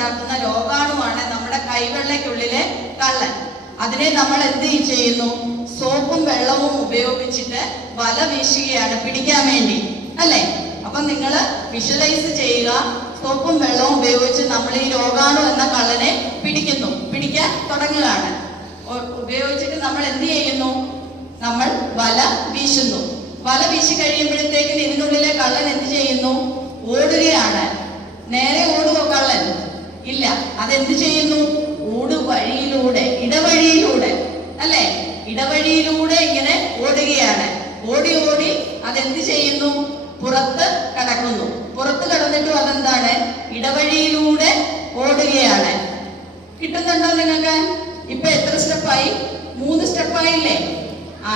ഉണ്ടാക്കുന്ന രോഗാണുവാണ് നമ്മുടെ കൈവെള്ളയ്ക്കുള്ളിലെ കള്ളൻ. അതിനെ നമ്മൾ എന്ത് ചെയ്യുന്നു? സോപ്പും വെള്ളവും ഉപയോഗിച്ചിട്ട് വല വീശുകയാണ് പിടിക്കാൻ വേണ്ടി, അല്ലെ? അപ്പൊ നിങ്ങൾ വിഷ്വലൈസ് ചെയ്യുക. സോപ്പും വെള്ളവും ഉപയോഗിച്ച് നമ്മൾ ഈ രോഗാണു എന്ന കള്ളനെ പിടിക്കാൻ തുടങ്ങുകയാണ്. ഉപയോഗിച്ചിട്ട് നമ്മൾ എന്ത് ചെയ്യുന്നു? നമ്മൾ വല വീശുന്നു. വല വീശി കഴിയുമ്പോഴത്തേക്ക് ഇതിനുള്ളിലെ കള്ളൻ എന്ത് ചെയ്യുന്നു? ഓടുകയാണ്. നേരെ ഓടുവോ കള്ളൻ? ഇല്ല. അതെന്ത് ചെയ്യുന്നു? ഇടവഴിയിലൂടെ അല്ലെ? ഇടവഴിയിലൂടെ ഇങ്ങനെ ഓടുകയാണ്. ഓടി അതെന്ത് ചെയ്യുന്നു? പുറത്ത് കടക്കുന്നു. പുറത്ത് കടന്നിട്ടും അതെന്താണ്? ഇടവഴിയിലൂടെ ഓടുകയാണ്. കിട്ടുന്നുണ്ടോ നിങ്ങൾക്ക്? ഇപ്പൊ എത്ര സ്റ്റെപ്പായി? 3 സ്റ്റെപ്പായില്ലേ?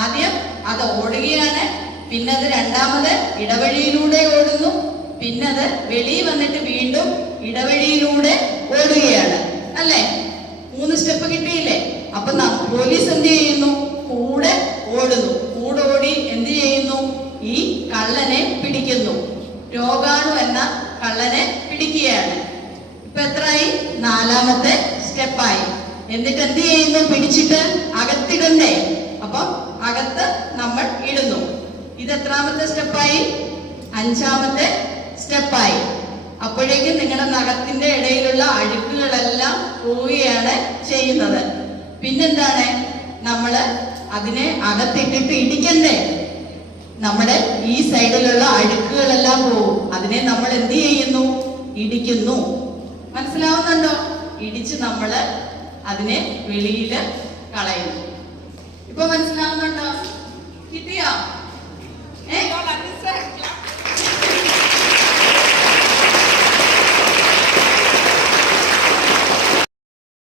ആദ്യം അത് ഓടുകയാണ്, പിന്നെ അത് രണ്ടാമത് ഇടവഴിയിലൂടെ ഓടുന്നു, പിന്നെ അത് വെളിയിൽ വന്നിട്ട് വീണ്ടും ഇടവഴിയിലൂടെ ഓടുകയാണ്, അല്ലേ? 3 സ്റ്റെപ്പ് കിട്ടിയില്ലേ? അപ്പൊ പോലീസ് എന്ത് ചെയ്യുന്നു? കൂടെ ഓടുന്നു. കൂടെ ഓടി എന്ത് ചെയ്യുന്നു? ഈ കള്ളനെ പിടിക്കുന്നു. രോഗാണു എന്ന കള്ളനെ പിടിക്കുകയാണ്. ഇപ്പൊ എത്രയായി? 4ാമത്തെ സ്റ്റെപ്പായി. എന്നിട്ട് എന്ത് ചെയ്യുന്നു? പിടിച്ചിട്ട് അകത്തിടണ്ടേ? അപ്പൊ അകത്ത് നമ്മൾ ഇടുന്നു. ഇത് എത്രാമത്തെ സ്റ്റെപ്പായി? 5ാമത്തെ സ്റ്റെപ്പായി. അപ്പോഴേക്കും നിങ്ങളുടെ നഖത്തിന്റെ ഇടയിലുള്ള അഴുക്കുകളെല്ലാം പോവുകയാണ് ചെയ്യുന്നത്. പിന്നെന്താണ്? നമ്മള് അതിനെ അകത്തിട്ടിട്ട് ഇടിക്കണ്ടേ? നമ്മുടെ ഈ സൈഡിലുള്ള അഴുക്കുകളെല്ലാം പോവും. അതിനെ നമ്മൾ എന്ത് ചെയ്യുന്നു? ഇടിക്കുന്നു. മനസ്സിലാവുന്നുണ്ടോ? ഇടിച്ച് നമ്മള് അതിനെ വെളിയില് കളയുന്നു. ഇപ്പൊ മനസ്സിലാവുന്നുണ്ടോ? കിട്ടിയോ?